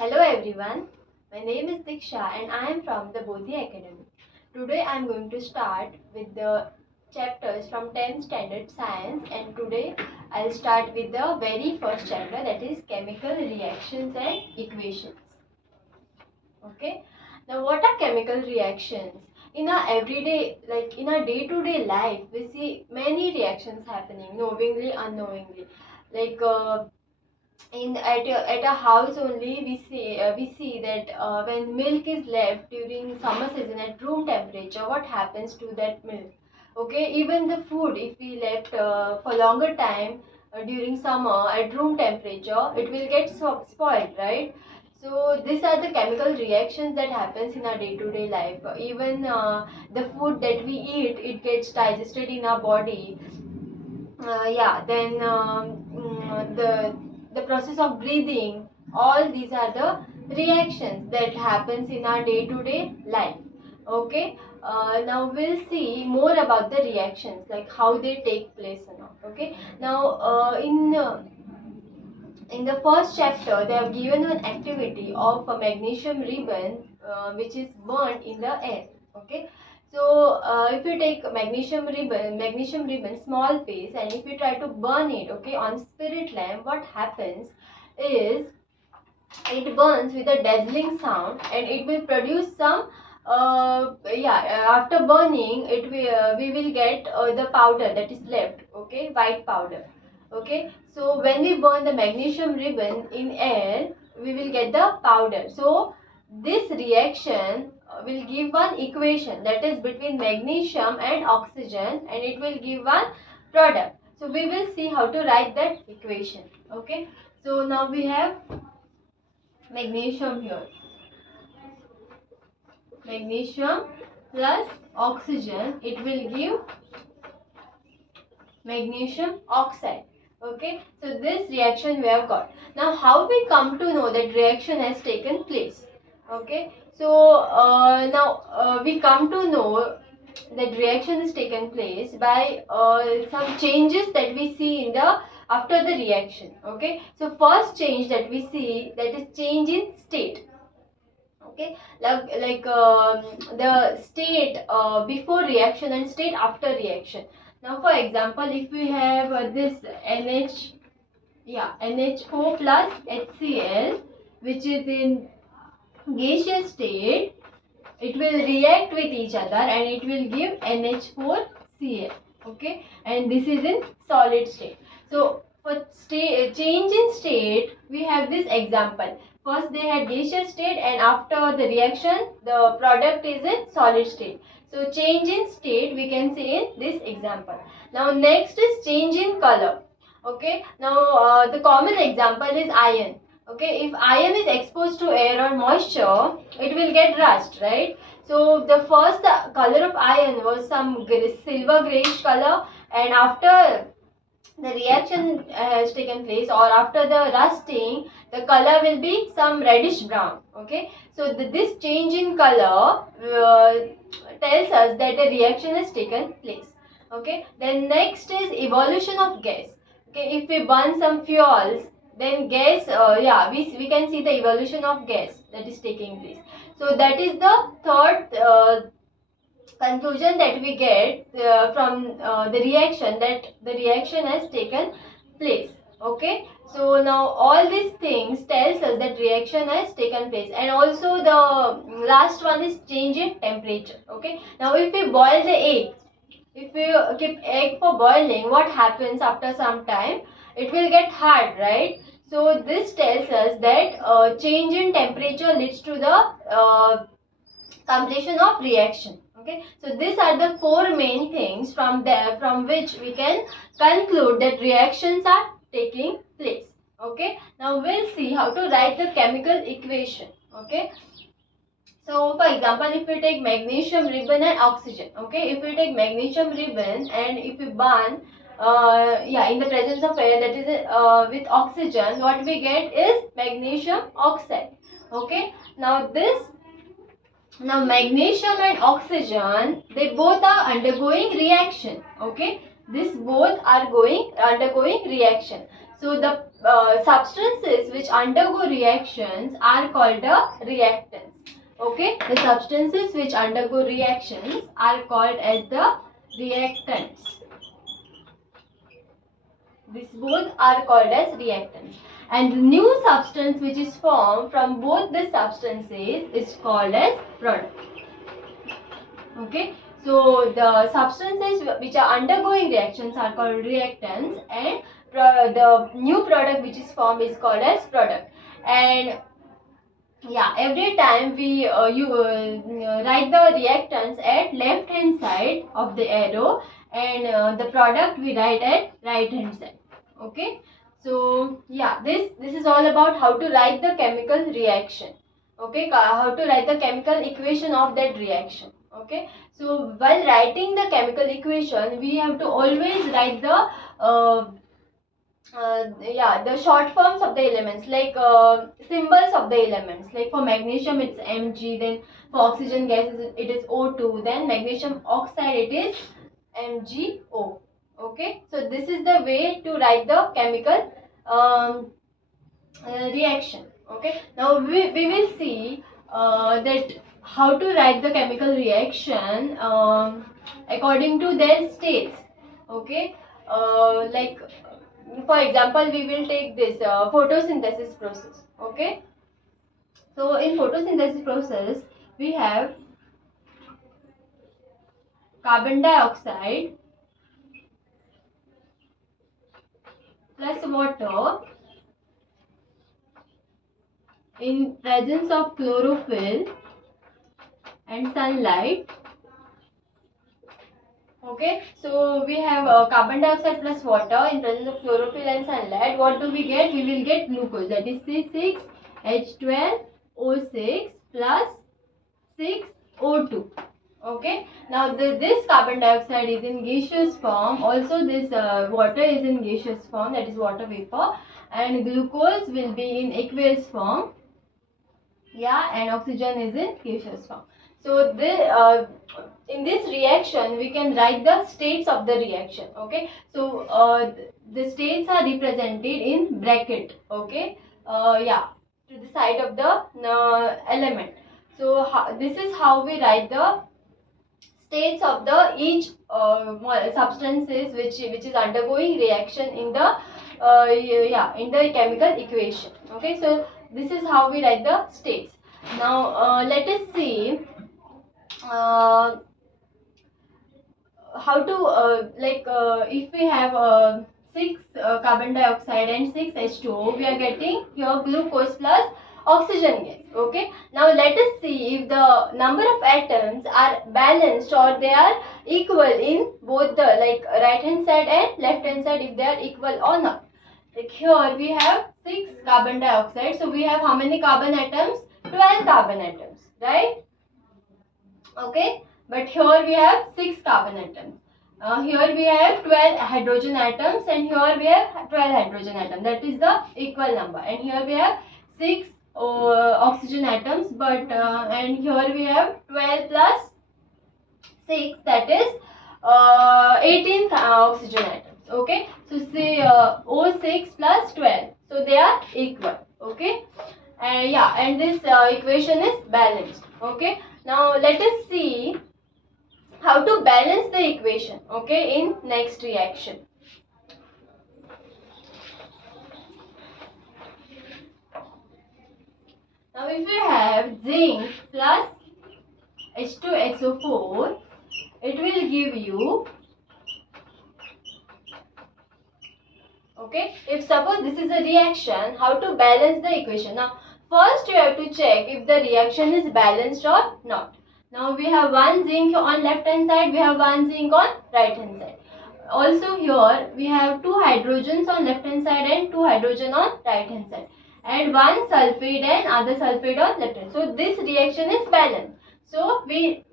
Hello everyone, my name is Diksha and I am from the Bodhi Academy. Today I am going to start with the chapters from 10th standard science, and today I'll start with the very first chapter, that is chemical reactions and equations. Okay, now what are chemical reactions? In our everyday, like in our day-to-day life, we see many reactions happening, knowingly, unknowingly. Like at a house only, we see that when milk is left during summer season at room temperature, what happens to that milk? Okay, even the food, if we left for longer time during summer at room temperature, it will get spoiled, right? So these are the chemical reactions that happens in our day-to-day life. Even the food that we eat, it gets digested in our body. Yeah, then the process of breathing, all these are the reactions that happens in our day-to-day life. Okay, now we'll see more about the reactions, like how they take place and all. Okay, now in the first chapter they have given an activity of a magnesium ribbon which is burnt in the air. Okay, so if you take magnesium ribbon small piece, and if you try to burn it, okay, on spirit lamp, what happens is it burns with a dazzling sound and it will produce some after burning it we will get the powder that is left, okay, white powder. Okay, so when we burn the magnesium ribbon in air, we will get the powder. So this reaction will give one equation, that is between magnesium and oxygen, and it will give one product. So we will see how to write that equation. Okay, so now we have magnesium here. Magnesium plus oxygen, it will give magnesium oxide. Okay, so this reaction we have got. Now how we come to know that reaction has taken place? Okay, so now we come to know that reaction has taken place by some changes that we see in the after the reaction. Okay, so first change that we see, that is change in state. Okay, the state before reaction and state after reaction. Now for example, if we have this NH4 plus HCl, which is in gaseous state, it will react with each other and it will give NH4Cl. Okay, and this is in solid state. So for change in state, we have this example. First they had gaseous state, and after the reaction the product is in solid state. So change in state we can say in this example. Now next is change in color. Okay, now the common example is iron. Okay, if iron is exposed to air or moisture, it will get rust, right? So the first color of iron was some silver grayish color, and after the reaction has taken place, or after the rusting, the color will be some reddish brown. Okay, so this change in color tells us that the reaction has taken place. Okay, then next is evolution of gas. Okay, if we burn some fuels, then gas, we can see the evolution of gas that is taking place. So that is the third conclusion that we get from the reaction, that the reaction has taken place. Okay, so now all these things tells us that reaction has taken place. And also the last one is change in temperature. Okay, now if we boil the egg, if we keep egg for boiling, what happens after some time? It will get hard, right? So this tells us that change in temperature leads to the completion of reaction. Okay, so these are the four main things from which we can conclude that reactions are taking place. Okay, now we'll see how to write the chemical equation. Okay, so for example, if we take magnesium ribbon and oxygen, okay, if we take magnesium ribbon and if we burn in the presence of air, that is with oxygen, what we get is magnesium oxide. Okay, now magnesium and oxygen, they both are undergoing reaction. Okay, this both are undergoing reaction. So the substances which undergo reactions are called the reactants. Okay, the substances which undergo reactions are called as the reactants. These both are called as reactants. And the new substance which is formed from both the substances is called as product. Okay, so the substances which are undergoing reactions are called reactants, and the new product which is formed is called as product. And yeah, every time we write the reactants at left hand side of the arrow, and the product we write at right hand side. Okay, so yeah, this is all about how to write the chemical reaction. Okay, how to write the chemical equation of that reaction. Okay, so while writing the chemical equation, we have to always write the the short forms of the elements, like symbols of the elements. Like for magnesium it's Mg, then for oxygen gas it is O2, then magnesium oxide it is MgO. Okay, so this is the way to write the chemical reaction. Okay, now we will see that how to write the chemical reaction according to their states. Okay, like for example, we will take this photosynthesis process. Okay, so in photosynthesis process we have carbon dioxide plus water in presence of chlorophyll and sunlight. Okay, so we have carbon dioxide plus water in presence of chlorophyll and sunlight. What do we get? We will get glucose, that is C6H12O6 plus 6O2. Okay, now this carbon dioxide is in gaseous form. Also this water is in gaseous form, that is water vapor, and glucose will be in aqueous form. Yeah, and oxygen is in gaseous form. So in this reaction we can write the states of the reaction. Okay, so the states are represented in bracket. Okay, yeah, to the side of the element. So this is how we write the states of the each substances which is undergoing reaction in the in the chemical equation. Okay, so this is how we write the states. Now let us see how to if we have 6 carbon dioxide and 6 H2O, we are getting here glucose plus oxygen gas. Okay, now let us see if the number of atoms are balanced or they are equal in both the right hand side and left hand side, if they are equal or not. Like here we have 6 carbon dioxide, so we have how many carbon atoms? 12 carbon atoms, right? Okay, but here we have 6 carbon atoms. Here we have 12 hydrogen atoms, and here we have 12 hydrogen atoms. That is the equal number. And here we have 6 oxygen atoms, but and here we have 12 plus 6, that is 18 oxygen atoms. Okay, so say O6 plus 12, so they are equal. Okay, and yeah, and this equation is balanced. Okay, now let us see how to balance the equation. Okay, in next reaction. Now if we have zinc plus H2SO4, it will give you, okay, if suppose this is a reaction, how to balance the equation. Now first you have to check if the reaction is balanced or not. Now we have one zinc on left hand side, we have one zinc on right hand side. Also here we have 2 hydrogens on left hand side and 2 hydrogen on right hand side, and one sulfide and other sulfide on left hand. So this reaction is balanced. So we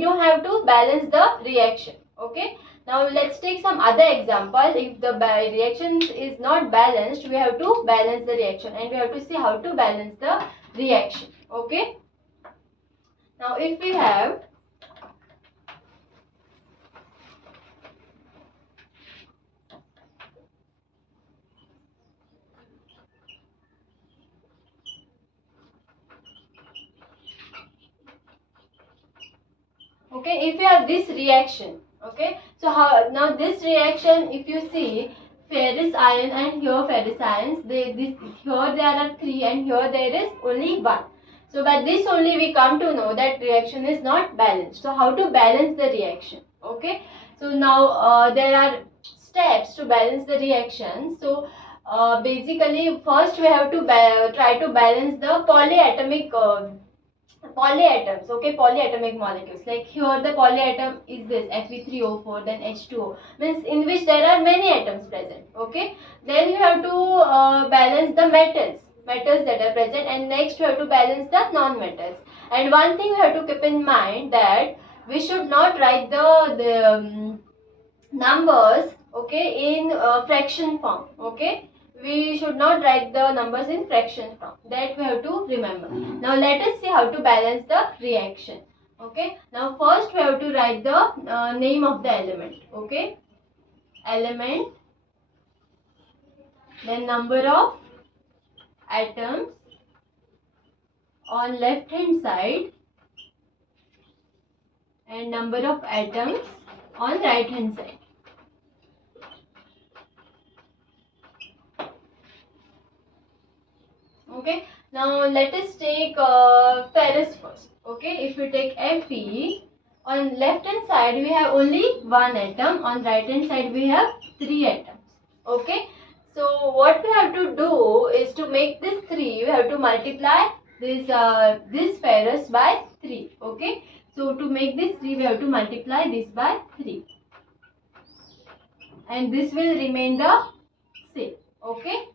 don't have to balance the reaction. Okay. Now let's take some other example. If the reaction is not balanced, we have to balance the reaction, and we have to see how to balance the reaction. Okay. Now if we have Okay, if you have this reaction, okay, so how now this reaction, if you see ferrous ion and here ferrous ions, here there are 3 and here there is only 1. So by this only we come to know that reaction is not balanced. So how to balance the reaction? Okay, so now there are steps to balance the reaction. So basically first we have to try to balance the polyatoms, okay, polyatomic molecules. Like here the polyatom is this Fe3O4, then H2O, means in which there are many atoms present. Okay, then you have to balance the metals that are present, and next you have to balance the non-metals. And one thing you have to keep in mind that we should not write the numbers, okay, in fraction form. Okay, we should not write the numbers in fraction form, that we have to remember. Now let us see how to balance the reaction. Okay, now first we have to write the name of the element. Okay, element, then number of atoms on left hand side and number of atoms on right hand side. Okay, now let us take ferrous first. Okay, if we take Fe, on left hand side we have only 1 atom, on right hand side we have 3 atoms. Okay, so what we have to do is to make this 3, we have to multiply this ferrous by 3. Okay, so to make this 3 we have to multiply this by 3 and this will remain the same. Okay,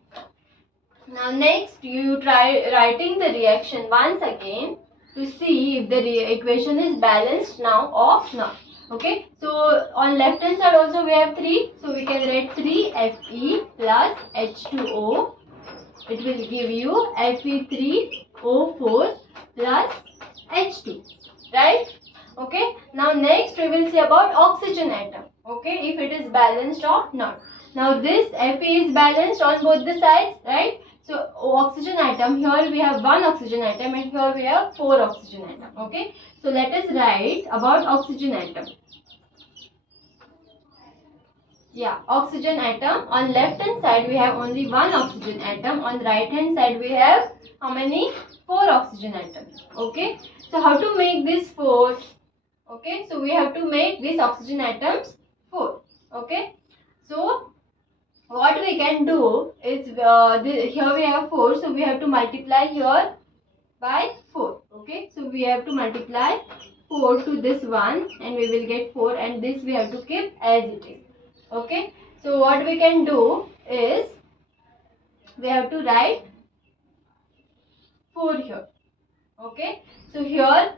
now next you try writing the reaction once again to see if the equation is balanced now or not. Okay, so on left hand side also we have 3, so we can write 3Fe plus H2O. It will give you Fe3O4 plus H2, right? Okay, now next we will see about oxygen atom. Okay, if it is balanced or not. Now this Fe is balanced on both the sides, right? So oxygen atom, here we have 1 oxygen atom and here we have 4 oxygen atom. Okay, so let us write about oxygen atom. Yeah, oxygen atom, on left hand side we have only 1 oxygen atom, on right hand side we have how many? 4 oxygen atoms. Okay, so how to make this 4? Okay, so we have to make these oxygen atoms 4. Okay, so what we can do is here we have 4, so we have to multiply here by 4. Okay, so we have to multiply 4 to this one and we will get 4, and this we have to keep as it is. Okay, so what we can do is we have to write 4 here. Okay, so here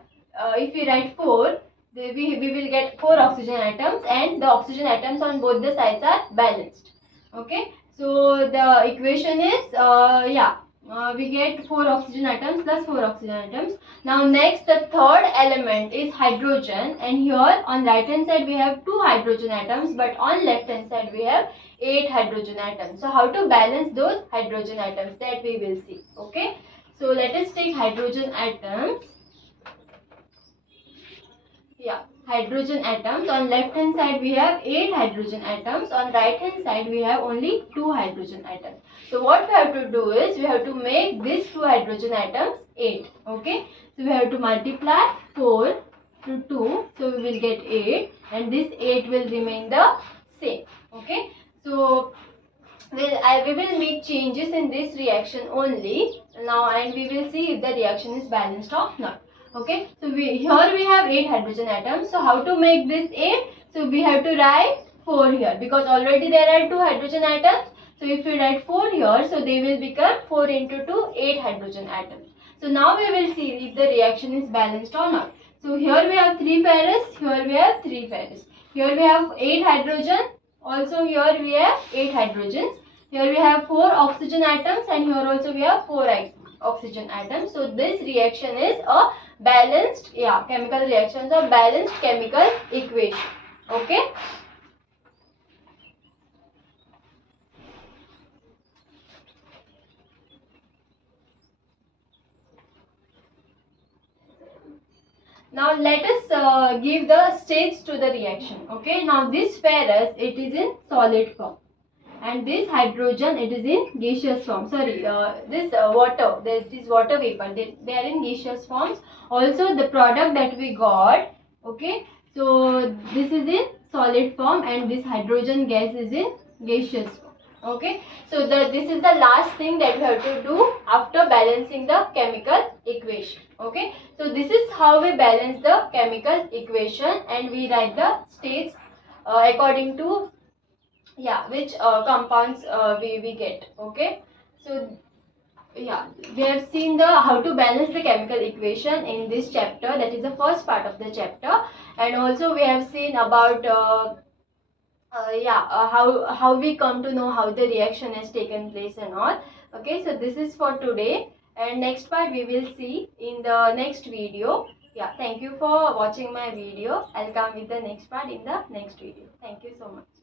if we write 4, we will get 4 oxygen atoms and the oxygen atoms on both the sides are balanced. Okay, so the equation is we get 4 oxygen atoms plus 4 oxygen atoms. Now next the third element is hydrogen, and here on right hand side we have 2 hydrogen atoms, but on left hand side we have 8 hydrogen atoms. So how to balance those hydrogen atoms, that we will see. Okay, so let us take hydrogen atoms. Yeah, hydrogen atoms, on left hand side we have 8 hydrogen atoms, on right hand side we have only 2 hydrogen atoms. So what we have to do is we have to make these 2 hydrogen atoms 8. Okay, so we have to multiply 4 to 2, so we will get 8 and this 8 will remain the same. Okay, so we will make changes in this reaction only now, and we will see if the reaction is balanced or not. Okay, so here we have 8 hydrogen atoms. So how to make this 8? So we have to write 4 here because already there are 2 hydrogen atoms. So if we write 4 here, so they will become 4 into 2, 8 hydrogen atoms. So now we will see if the reaction is balanced or not. So here we have 3 ferrous, here we have 3 ferrous. Here we have 8 hydrogen, also here we have 8 hydrogens. Here we have 4 oxygen atoms and here also we have 4 oxygen atoms. So this reaction is a balanced, chemical reactions or balanced chemical equation. Okay. Now let us give the states to the reaction. Okay, now this ferrous, it is in solid form, and this hydrogen, it is in gaseous form. Sorry, this water, this is water vapor, they are in gaseous forms. Also the product that we got, okay, so this is in solid form and this hydrogen gas is in gaseous form. Okay, so this is the last thing that we have to do after balancing the chemical equation. Okay, so this is how we balance the chemical equation, and we write the states according to which compounds we get. Okay, so we have seen the how to balance the chemical equation in this chapter, that is the first part of the chapter. And also we have seen about how we come to know how the reaction has taken place and all. Okay, so this is for today, and next part we will see in the next video. Thank you for watching my video. I'll come with the next part in the next video. Thank you so much.